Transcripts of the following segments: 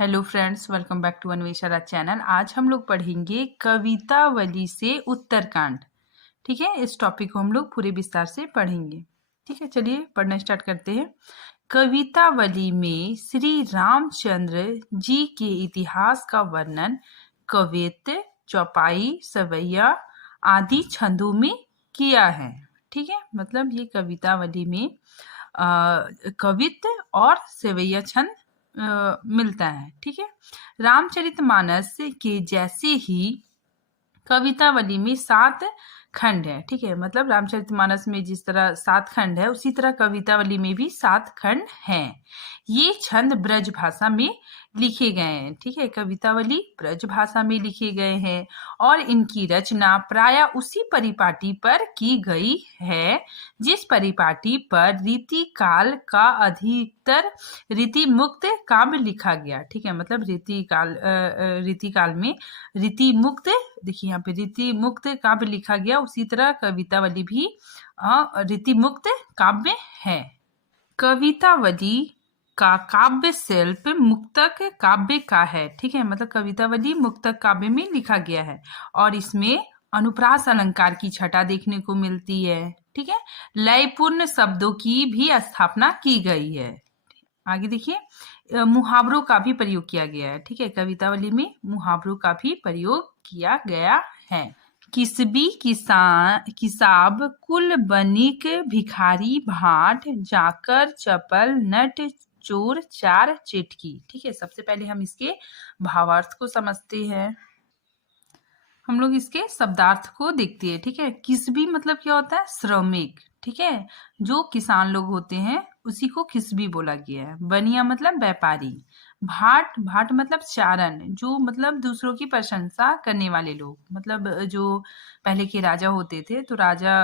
Hello friends, welcome back to Anvesha channel. आज हम लोग पढ़ेंगे कवितावली से उत्तरकांड। ठीक है, इस टॉपिक को हम लोग पूरे विस्तार से पढ़ेंगे। ठीक है, चलिए पढ़ना स्टार्ट करते हैं। कवितावली में श्री रामचंद्र जी के इतिहास का वर्णन कवित्त, चौपाई, सवैया आदि छंदों में किया है। ठीक है, मतलब ये कवितावली में कवित्त और सवैया छंद मिलता है। ठीक है, रामचरितमानस के जैसे ही कवितावली में 7 खंड है। ठीक है, मतलब रामचरितमानस में जिस तरह 7 खंड है उसी तरह कवितावली में भी 7 खंड हैं। ये छंद ब्रज भाषा में लिखे गए हैं। ठीक है, कवितावली ब्रज भाषा में लिखे गए हैं और इनकी रचना प्राय उसी परिपाटी पर की गई है जिस परिपाटी पर रीति काल का अधिकतर रीति मुक्त काव्य लिखा गया। ठीक है, मतलब रीति काल में रीति मुक्त, देखिए यहाँ पे रीति मुक्त काव्य लिखा गया, उसी तरह कवितावली भी रीति मुक्त काव्य है। कवितावली का काव्य शिल्प मुक्तक काव्य का है। ठीक है, मतलब कवितावली मुक्तक काव्य में लिखा गया है और इसमें अनुप्रास अलंकार की छटा देखने को मिलती है। ठीक है, लयपूर्ण शब्दों की भी स्थापना की गई है। आगे देखिए, मुहावरों का भी प्रयोग किया गया है। ठीक है, कवितावली में मुहावरों का भी प्रयोग किया गया है। किसबी किसाब कुल बनिक भिखारी भाट जाकर चपल नट चोर चार चिटकी। ठीक है, सबसे पहले हम इसके भावार्थ को समझते हैं। हम लोग इसके शब्दार्थ को देखते हैं। ठीक है, किसबी मतलब क्या होता है? श्रमिक। ठीक है, जो किसान लोग होते हैं उसी को किसबी बोला गया है। बनिया मतलब व्यापारी। भाट, भाट मतलब चारण, जो मतलब दूसरों की प्रशंसा करने वाले लोग, मतलब जो पहले के राजा होते थे तो राजा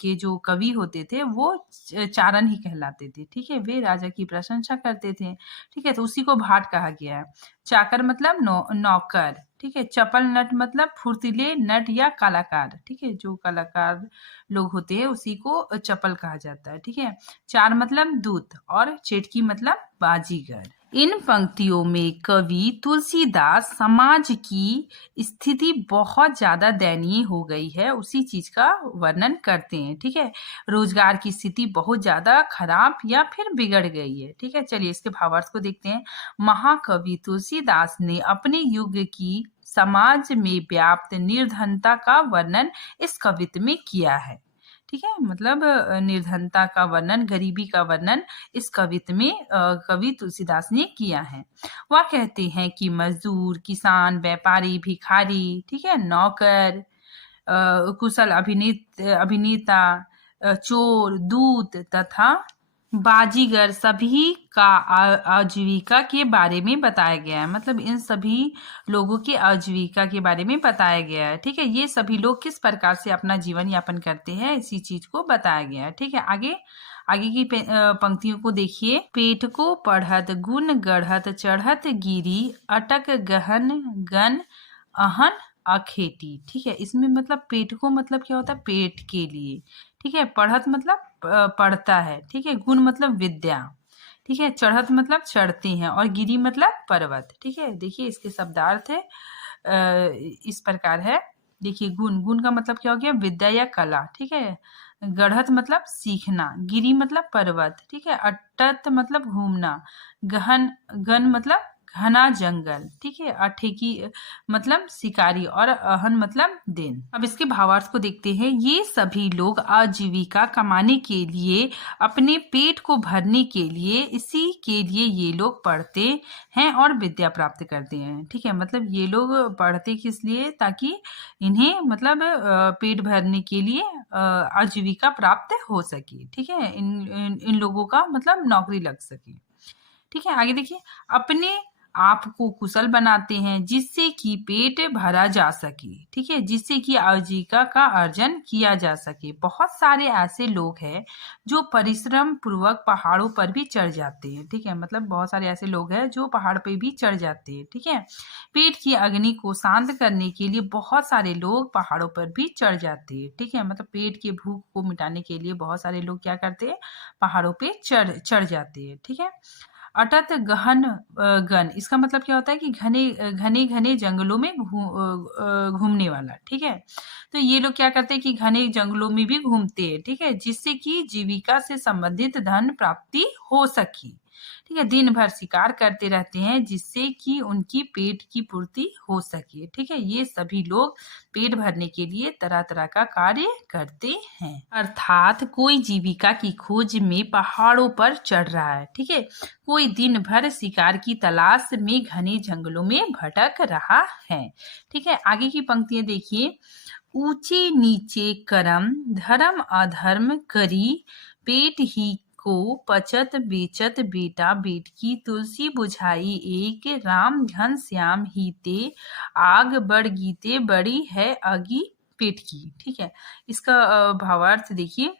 के जो कवि होते थे वो चारण ही कहलाते थे। ठीक है, वे राजा की प्रशंसा करते थे। ठीक है, तो उसी को भाट कहा गया है। चाकर मतलब नौकर। ठीक है, चपल नट मतलब फुर्तीले नट या कलाकार। ठीक है, जो कलाकार लोग होते हैं उसी को चपल कहा जाता है। ठीक है, चार मतलब दूत और चेटकी मतलब बाजीगर। इन पंक्तियों में कवि तुलसीदास समाज की स्थिति बहुत ज्यादा दयनीय हो गई है उसी चीज का वर्णन करते हैं। ठीक है, रोजगार की स्थिति बहुत ज्यादा खराब या फिर बिगड़ गई है। ठीक है, चलिए इसके भावार्थ को देखते हैं। महाकवि तुलसीदास ने अपने युग की समाज में व्याप्त निर्धनता का वर्णन इस कवित्त में किया है। ठीक है, मतलब निर्धनता का वर्णन, गरीबी का वर्णन इस कवित्त में कवि तुलसीदास ने किया है। वह कहते हैं कि मजदूर, किसान, व्यापारी, भिखारी, ठीक है, नौकर, कुशल अभिनेता, चोर, दूत तथा बाजीगर सभी का आजीविका के बारे में बताया गया है। मतलब इन सभी लोगों की आजीविका के बारे में बताया गया है। ठीक है, ये सभी लोग किस प्रकार से अपना जीवन यापन करते हैं इसी चीज को बताया गया है। ठीक है, आगे की पंक्तियों को देखिए। पेट को पढ़त गुण गढ़त चढ़त गिरी अटक गहन गन अहन अखेटी। ठीक है, इसमें मतलब पेट को मतलब क्या होता है? पेट के लिए। ठीक है, पढ़त मतलब पढ़ता है। ठीक है, गुण मतलब विद्या। ठीक है, चढ़त मतलब चढ़ते हैं और गिरी मतलब पर्वत। ठीक है, देखिए इसके शब्दार्थ है इस प्रकार है। देखिए, गुण, गुण का मतलब क्या हो गया? विद्या या कला। ठीक है, गढ़त मतलब सीखना, गिरी मतलब पर्वत। ठीक है, अटत मतलब घूमना, गहन गन मतलब घना जंगल। ठीक है, अठेकी मतलब शिकारी और अहन मतलब दिन। अब इसके भावार्थ को देखते हैं। ये सभी लोग आजीविका कमाने के लिए, अपने पेट को भरने के लिए, इसी के लिए ये लोग पढ़ते हैं और विद्या प्राप्त करते हैं। ठीक है, मतलब ये लोग पढ़ते किस लिए? ताकि इन्हें मतलब पेट भरने के लिए आजीविका प्राप्त हो सके। ठीक है, इन लोगों का मतलब नौकरी लग सके। ठीक है, आगे देखिए। अपने आप को कुशल बनाते हैं जिससे कि पेट भरा जा सके। ठीक है, जिससे कि आजीविका का अर्जन किया जा सके। बहुत सारे ऐसे लोग हैं जो परिश्रम पूर्वक पहाड़ों पर भी चढ़ जाते हैं। ठीक है, मतलब बहुत सारे ऐसे लोग हैं जो पहाड़ पे भी चढ़ जाते हैं। ठीक है, पेट की अग्नि को शांत करने के लिए बहुत सारे लोग पहाड़ों पर भी चढ़ जाते हैं। ठीक है, मतलब पेट की भूख को मिटाने के लिए बहुत सारे लोग क्या करते हैं? पहाड़ों पे चढ़ जाते हैं। ठीक है, अटत गहन गन, इसका मतलब क्या होता है कि घने घने घने जंगलों में घूमने वाला। ठीक है, तो ये लोग क्या करते हैं कि घने जंगलों में भी घूमते हैं। ठीक है, जिससे कि जीविका से संबंधित धन प्राप्ति हो सके। ठीक है, दिन भर शिकार करते रहते हैं जिससे कि उनकी पेट की पूर्ति हो सके। ठीक है, ये सभी लोग पेट भरने के लिए तरह तरह का कार्य करते हैं। अर्थात कोई जीविका की खोज में पहाड़ों पर चढ़ रहा है। ठीक है, कोई दिन भर शिकार की तलाश में घने जंगलों में भटक रहा है। ठीक है, आगे की पंक्तियां देखिए। ऊंचे नीचे करम धर्म अधर्म करी, पेट ही को पचत बेचत बेटा बेटकी, तुलसी बुझाई एक राम घन श्याम हीते, आग बढ़ गीते बड़ी है अगी पेट की। ठीक है, इसका भावार्थ देखिए।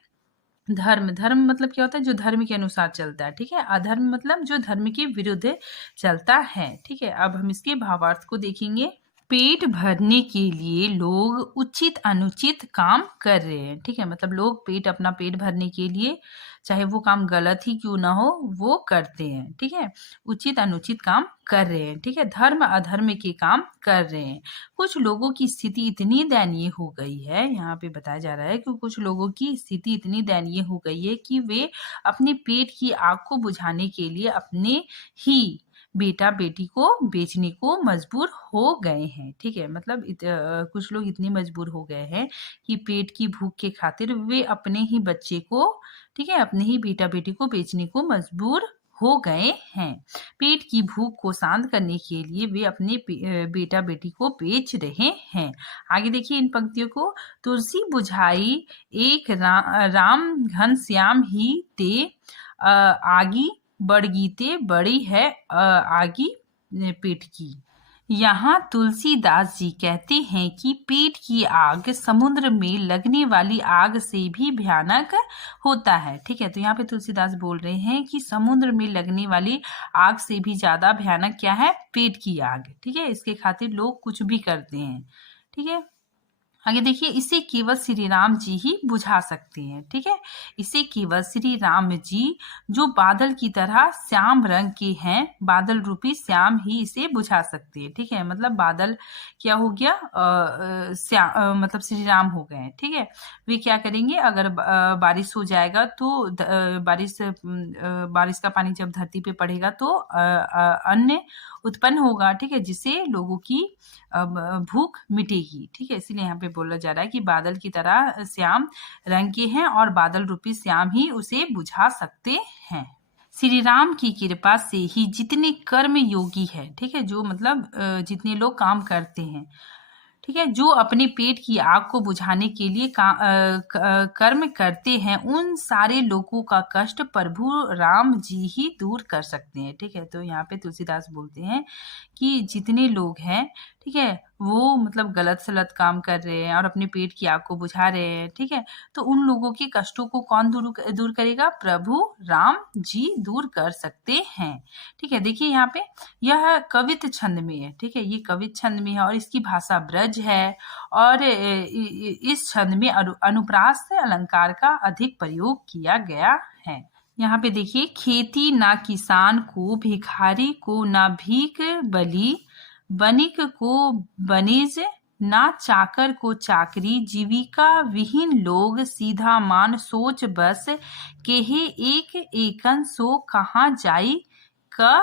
धर्म, धर्म मतलब क्या होता है? जो धर्म के अनुसार चलता है। ठीक है, अधर्म मतलब जो धर्म के विरुद्ध चलता है। ठीक है, अब हम इसके भावार्थ को देखेंगे। पेट भरने के लिए लोग उचित अनुचित काम कर रहे हैं। ठीक है, मतलब लोग अपना पेट भरने के लिए, चाहे वो काम गलत ही क्यों ना हो, वो करते हैं। ठीक है, उचित अनुचित काम कर रहे हैं। ठीक है, धर्म अधर्म के काम कर रहे हैं। कुछ लोगों की स्थिति इतनी दयनीय हो गई है, यहाँ पे बताया जा रहा है कि कुछ लोगों की स्थिति इतनी दयनीय हो गई है कि वे अपने पेट की आग को बुझाने के लिए अपने ही बेटा बेटी को बेचने को मजबूर हो गए हैं। ठीक है, मतलब कुछ लोग इतने मजबूर हो गए हैं कि पेट की भूख के खातिर वे अपने ही बच्चे को, ठीक है, अपने ही बेटा बेटी को बेचने को मजबूर हो गए हैं। पेट की भूख को शांत करने के लिए वे अपने बेटा बेटी को बेच रहे हैं। आगे देखिए इन पंक्तियों को। तुलसी बुझाई एक राम घन श्याम ही ते, आगी बड़गीते बड़ी है आगी पेट की। यहाँ तुलसीदास जी कहते हैं कि पेट की आग समुद्र में लगने वाली आग से भी भयानक होता है। ठीक है, तो यहाँ पे तुलसीदास बोल रहे हैं कि समुद्र में लगने वाली आग से भी ज्यादा भयानक क्या है? पेट की आग। ठीक है, इसके खातिर लोग कुछ भी करते हैं। ठीक है, आगे देखिए। इसे केवल श्री राम जी ही बुझा सकते हैं। ठीक है, इसे केवल श्री राम जी जो बादल की तरह श्याम रंग के हैं, बादल रूपी श्याम ही इसे बुझा सकते हैं। ठीक है, मतलब बादल क्या हो गया? मतलब श्री राम हो गए। ठीक है, वे क्या करेंगे? अगर बारिश हो जाएगा तो बारिश का पानी जब धरती पे पड़ेगा तो अन्न उत्पन्न होगा। ठीक है, जिससे लोगों की भूख मिटेगी। ठीक है, इसीलिए यहाँ पे बोला जा रहा है कि बादल की तरह श्याम रंग के हैं और बादल रूपी श्याम ही उसे बुझा सकते हैं। श्री राम की कृपा से ही जितने कर्म योगी है, ठीक है, जो मतलब जितने लोग काम करते हैं, ठीक है, जो अपने पेट की आग को बुझाने के लिए कर्म करते हैं, उन सारे लोगों का कष्ट प्रभु राम जी ही दूर कर सकते हैं। ठीक है, तो यहाँ पे तुलसीदास बोलते हैं कि जितने लोग हैं, ठीक है, वो मतलब गलत सलत काम कर रहे हैं और अपने पेट की आग को बुझा रहे हैं। ठीक है, तो उन लोगों के कष्टों को कौन दूर करेगा? प्रभु राम जी दूर कर सकते हैं। ठीक है, देखिए यहाँ पे यह कवित छंद में है। ठीक है, ये कवित छंद में है और इसकी भाषा ब्रज है और इस छंद में अनुप्रास अलंकार का अधिक प्रयोग किया गया है। यहाँ पे देखिए। खेती ना किसान को, भिखारी को ना भीख बली, बनिक को बनिज, ना चाकर को चाकरी, जीविका विहीन लोग सीधा मान सोच बस, केहे एक एकन सो कहाँ जाई क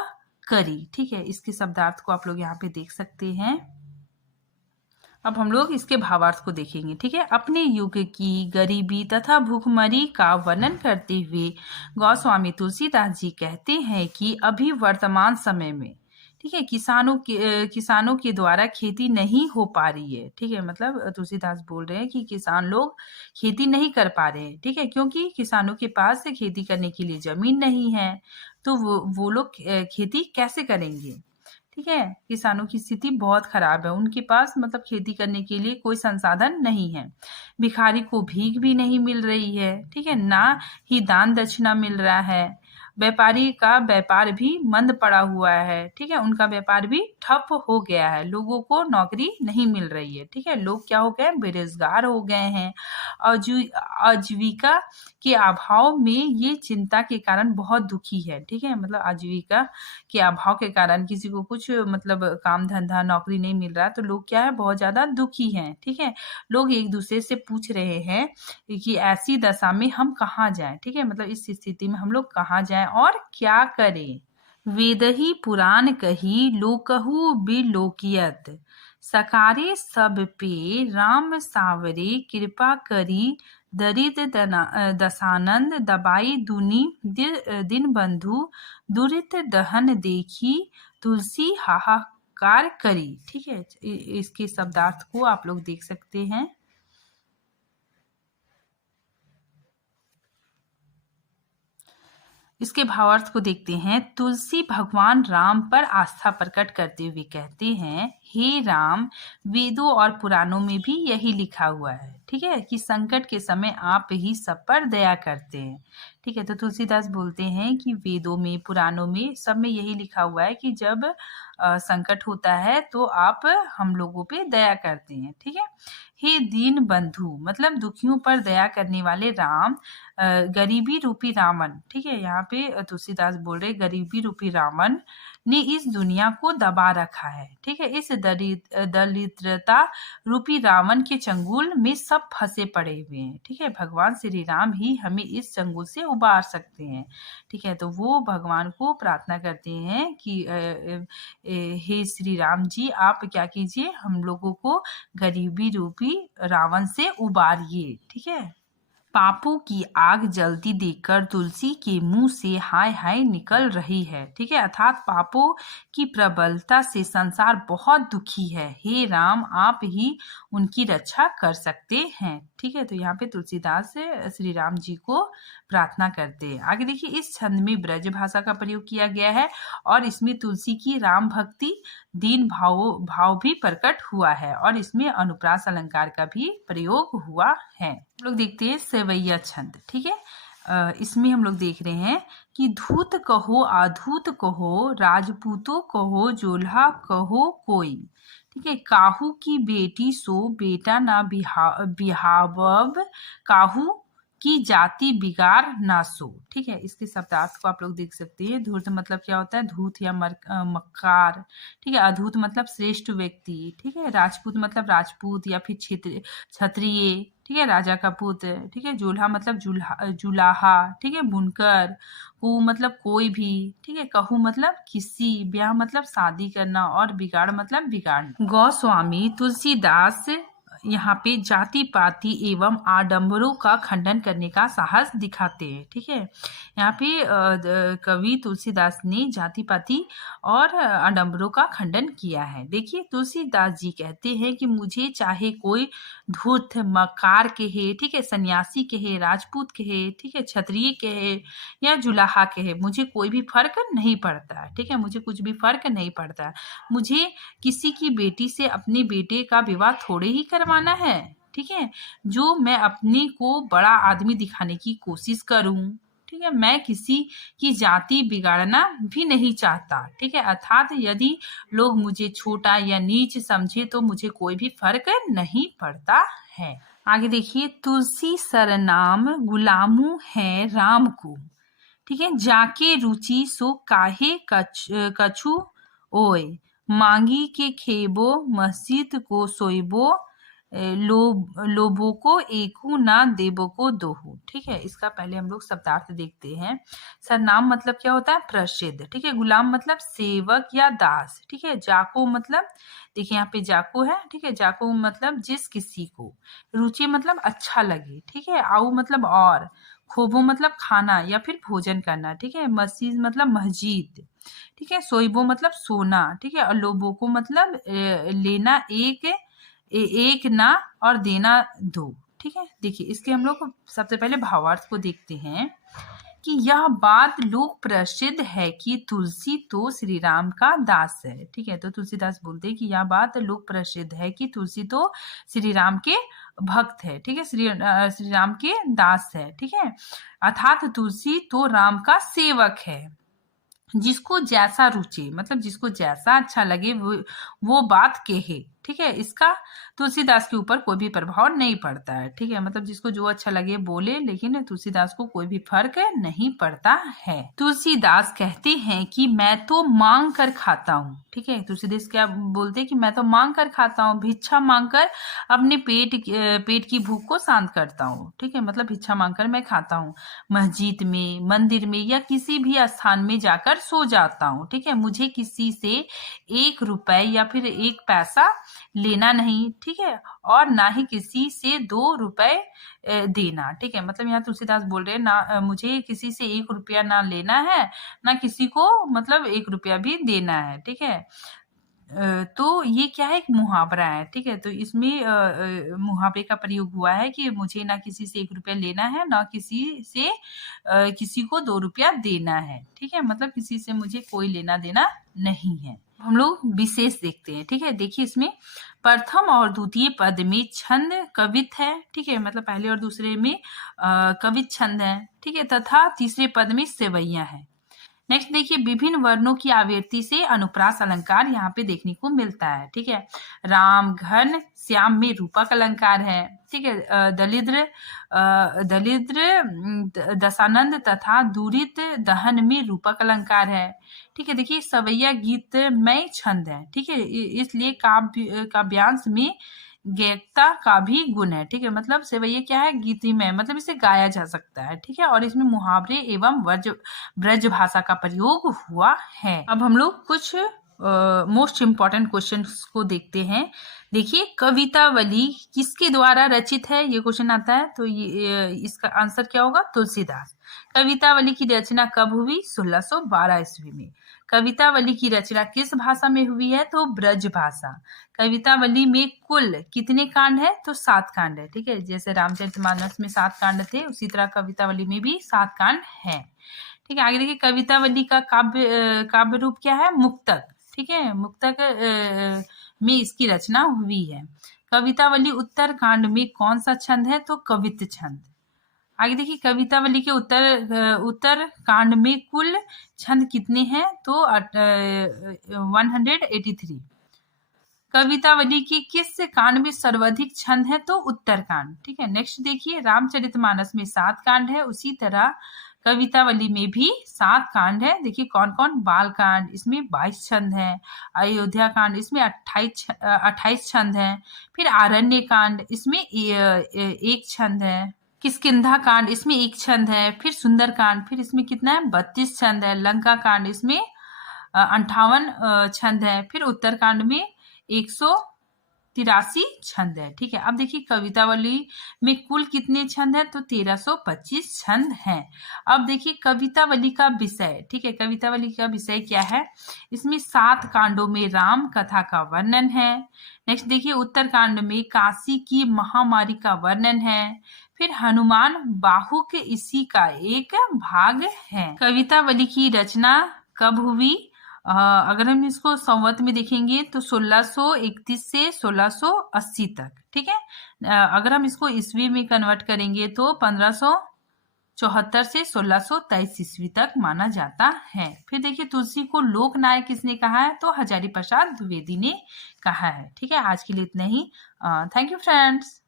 करी। ठीक है, इसके शब्दार्थ को आप लोग यहाँ पे देख सकते हैं। अब हम लोग इसके भावार्थ को देखेंगे। ठीक है, अपने युग की गरीबी तथा भूखमरी का वर्णन करते हुए गोस्वामी तुलसीदास जी कहते हैं कि अभी वर्तमान समय में, ठीक है, किसानों के द्वारा खेती नहीं हो पा रही है। ठीक है, मतलब तुलसीदास बोल रहे हैं कि किसान लोग खेती नहीं कर पा रहे हैं। ठीक है, क्योंकि किसानों के पास खेती करने के लिए जमीन नहीं है, तो वो लोग खेती कैसे करेंगे? ठीक है, किसानों की स्थिति बहुत खराब है, उनके पास मतलब खेती करने के लिए कोई संसाधन नहीं है। भिखारी को भीख भी नहीं मिल रही है। ठीक है, ना ही दान दक्षिणा मिल रहा है व्यापारी का व्यापार भी मंद पड़ा हुआ है, ठीक है, उनका व्यापार भी ठप हो गया है, लोगों को नौकरी नहीं मिल रही है, ठीक है, लोग क्या हो गए हैं, बेरोजगार हो गए हैं। आजीविका के अभाव में ये चिंता के कारण बहुत दुखी है, ठीक है, मतलब आजीविका के अभाव के कारण किसी को कुछ मतलब काम धंधा नौकरी नहीं मिल रहा है तो लोग क्या है, बहुत ज्यादा दुखी हैं, ठीक है। लोग एक दूसरे से पूछ रहे हैं कि ऐसी दशा में हम कहाँ जाएं, ठीक है, मतलब इस स्थिति में हम लोग कहाँ जाएं और क्या करें। वेदही पुराण कही लोकहु बिलोकियत, सकारे सब पे राम सावरे कृपा करी, दरिद्र दशानंद दबाई दुनी दिन बंधु, दुरित दहन देखी तुलसी हाहाकार करी, ठीक है। इसके शब्दार्थ को आप लोग देख सकते हैं। इसके भावार्थ को देखते हैं। तुलसी भगवान राम पर आस्था प्रकट करते हुए कहते हैं, हे राम, वेदों और पुराणों में भी यही लिखा हुआ है, ठीक है, कि संकट के समय आप ही सब पर दया करते हैं, ठीक है। तो तुलसीदास बोलते हैं कि वेदों में पुराणों में सब में यही लिखा हुआ है कि जब संकट होता है तो आप हम लोगों पे दया करते हैं, ठीक है। हे दीन बंधु, मतलब दुखियों पर दया करने वाले राम, गरीबी रूपी रावण, ठीक है, यहाँ पे तुलसीदास बोल रहे गरीबी रूपी रावण ने इस दुनिया को दबा रखा है, ठीक है। इस दरिद्रता रूपी रावण के चंगुल में सब फंसे पड़े हुए हैं, ठीक है। भगवान श्री राम ही हमें इस चंगुल से उबार सकते हैं, ठीक है। तो वो भगवान को प्रार्थना करते हैं कि हे श्री राम जी, आप क्या कीजिए, हम लोगों को गरीबी रूपी रावण से उबारिए, ठीक है। पापों की आग जलती देखकर तुलसी के मुंह से हाय हाय निकल रही है, ठीक है, अर्थात पापों की प्रबलता से संसार बहुत दुखी है, हे राम, आप ही उनकी रक्षा कर सकते हैं, ठीक है। तो यहाँ पे तुलसीदास श्री राम जी को प्रार्थना करते हैं। आगे देखिए, इस छंद में ब्रज भाषा का प्रयोग किया गया है और इसमें तुलसी की राम भक्ति दीन भाव भी प्रकट हुआ है और इसमें अनुप्रास अलंकार का भी प्रयोग हुआ है। हम लोग देखते हैं सेवैया छंद, ठीक है। इसमें हम लोग देख रहे हैं कि धूत कहो आधूत कहो, राजपूतो कहो जोल्हा कहो कोई, ठीक है, काहू की बेटी सो बेटा ना बिहावब, काहू की जाति बिगाड़ ना सो, ठीक है। इसके शब्दार्थ को आप लोग देख सकते हैं। धूर्त मतलब क्या होता है, धूत या मक्कार, ठीक है। अधूत मतलब श्रेष्ठ व्यक्ति, ठीक है। राजपूत मतलब राजपूत या फिर क्षत्रिय, ठीक है, राजा का पुत्र, ठीक है। जोल्हा मतलब जुलाहा, ठीक है, बुनकर। कु मतलब कोई भी, ठीक है। कहू मतलब किसी, ब्याह मतलब शादी करना और बिगाड़ मतलब बिगाड़ना। गोस्वामी तुलसीदास यहाँ पे जाति पाति एवं आडंबरों का खंडन करने का साहस दिखाते हैं, ठीक है। यहाँ पे कवि तुलसीदास ने जाति पाति और आडंबरों का खंडन किया है। देखिए, तुलसीदास जी कहते हैं कि मुझे चाहे कोई धूर्त मकार कहे, ठीक है, सन्यासी कहे, राजपूत कहे, ठीक है, क्षत्रिय कहे या जुलाहा कहे, मुझे कोई भी फर्क नहीं पड़ता, ठीक है, मुझे कुछ भी फर्क नहीं पड़ता। मुझे किसी की बेटी से अपने बेटे का विवाह थोड़े ही करवाना है, ठीक है, जो मैं अपने को बड़ा आदमी दिखाने की कोशिश करूं, ठीक है। मैं किसी की जाति बिगाड़ना भी नहीं चाहता, ठीक है, अर्थात यदि लोग मुझे छोटा या नीच समझे तो मुझे कोई भी फर्क नहीं पड़ता है। आगे देखिए, तुलसी सरनाम गुलामू है राम को, ठीक है, जाके रुचि सो काहे कछु ओय, मांगी के खेबो मस्जिद को सोइबो, लोबो को एकू ना देबो को दोहू, ठीक है। इसका पहले हम लोग शब्दार्थ देखते हैं। सरनाम मतलब क्या होता है, प्रसिद्ध, ठीक है। गुलाम मतलब सेवक या दास, ठीक है। जाको मतलब, देखिए यहाँ पे जाको है, ठीक है, जाको मतलब जिस किसी को। रुचि मतलब अच्छा लगे, ठीक है। आऊ मतलब और, खोबो मतलब खाना या फिर भोजन करना, ठीक है। मस्जिद मतलब मस्जिद, ठीक है। सोइबो मतलब सोना, ठीक है। और लोबो को मतलब लेना, एक ना और देना दो, ठीक है। देखिए, इसके हम लोग सबसे पहले भावार्थ को देखते हैं कि यह बात लोक प्रसिद्ध है कि तुलसी तो श्री राम का दास है। ठीक है, तो तुलसीदास बोलते हैं कि यह बात लोक प्रसिद्ध है कि तुलसी तो श्री राम के भक्त है। ठीक है, श्री राम के दास है। ठीक है, अर्थात तुलसी तो राम का सेवक है। जिसको जैसा रुचे, मतलब जिसको जैसा अच्छा लगे वो बात कहे। ठीक है, इसका तुलसीदास के ऊपर कोई भी प्रभाव नहीं पड़ता है। ठीक है, मतलब जिसको जो अच्छा लगे बोले, लेकिन तुलसीदास को कोई भी फर्क नहीं पड़ता है। तुलसीदास कहते हैं कि मैं तो मांग कर खाता हूँ। ठीक है, तुलसीदास क्या बोलते हैं कि मैं तो मांग कर खाता हूँ, भिक्षा मांग कर अपने पेट की भूख को शांत करता हूँ। ठीक है, मतलब भिक्षा मांग कर मैं खाता हूँ। मस्जिद में, मंदिर में या किसी भी स्थान में जाकर सो जाता हूँ। ठीक है, मुझे किसी से 1 रुपए या फिर 1 पैसा लेना नहीं। ठीक है, और ना ही किसी से 2 रुपए देना। ठीक है, मतलब यहाँ तुलसीदास बोल रहे हैं ना, मुझे किसी से 1 रुपया ना लेना है, ना किसी को मतलब 1 रुपया भी देना है। ठीक है, तो ये क्या है, एक मुहावरा है। ठीक है, तो इसमें मुहावरे का प्रयोग हुआ है कि मुझे ना किसी से 1 रुपया लेना है, ना किसी से किसी को 2 रुपया देना है। ठीक है, मतलब किसी से मुझे कोई लेना देना नहीं है। हम लोग विशेष देखते हैं। ठीक है, देखिए इसमें प्रथम और द्वितीय पद में छंद कवित है। ठीक है, मतलब पहले और दूसरे में कवित छंद है। ठीक है, तथा तीसरे पद में सेवैया है। नेक्स्ट देखिए, विभिन्न वर्णों की आवृत्ति से अनुप्रास अलंकार यहाँ पे देखने को मिलता है। ठीक है, राम घन श्याम में रूपक अलंकार है। ठीक है, दलिद्र दशानंद तथा दूरित दहन में रूपक अलंकार है। ठीक है, देखिए सवैया गीत में छंद है। ठीक है, इसलिए काव्यांश में गायकता का भी गुण है। ठीक है, मतलब सेवैया क्या है, गीतिमय, मतलब इसे गाया जा सकता है। ठीक है, और इसमें मुहावरे एवं ब्रज भाषा का प्रयोग हुआ है। अब हम लोग कुछ मोस्ट इम्पॉर्टेंट क्वेश्चंस को देखते हैं। देखिए, कवितावली किसके द्वारा रचित है, ये क्वेश्चन आता है, तो ये इसका आंसर क्या होगा, तुलसीदास। कवितावली की रचना कब हुई, 1612 ईस्वी में। कवितावली की रचना किस भाषा में हुई है, तो ब्रज भाषा। कवितावली में कुल कितने कांड है, तो 7 कांड है। ठीक है, जैसे रामचरितमानस में 7 कांड थे, उसी तरह कवितावली में भी 7 कांड है। ठीक है, आगे देखिए, कवितावली का काव्य रूप क्या है, मुक्तक। ठीक है, मुक्तक में इसकी रचना हुई है। कवितावली उत्तर कांड में कौन सा छंद है, तो कवित छंद। आगे देखिए, कवितावली के उत्तर कांड में कुल छंद कितने हैं, तो 183। कवितावली की किस कांड में सर्वाधिक छंद है, तो उत्तर कांड। ठीक है, नेक्स्ट देखिए, रामचरितमानस में 7 कांड है, उसी तरह कवितावली में भी 7 कांड है। देखिए कौन कौन, बाल कांड, इसमें 22 छंद है। अयोध्या कांड, इसमें 28 छंद है। फिर आरण्य कांड, इसमें 1 छंद है। किष्किंधा कांड, इसमें 1 छंद है। फिर सुंदर कांड, फिर इसमें कितना है, 32 छंद है। लंका कांड, इसमें 58 छंद है। फिर उत्तर कांड में 183 छंद है। ठीक है, अब देखिए कवितावली में कुल कितने छंद है, तो 1325 छंद हैं। अब देखिए कवितावली का विषय। ठीक है, कवितावली का विषय क्या है, इसमें 7 कांडों में राम कथा का वर्णन है। नेक्स्ट देखिए, उत्तर कांड में काशी की महामारी का वर्णन है। फिर हनुमान बाहुक इसी का एक भाग है। कवितावली की रचना कब हुई, अगर हम इसको संवत में देखेंगे तो 1631 से 1680 तक। ठीक है, अगर हम इसको ईस्वी में कन्वर्ट करेंगे तो 1574 से 1623 ईस्वी तक माना जाता है। फिर देखिए, तुलसी को लोक नायक किसने कहा है, तो हजारी प्रसाद द्विवेदी ने कहा है। ठीक है, आज के लिए इतना ही। Thank you friends.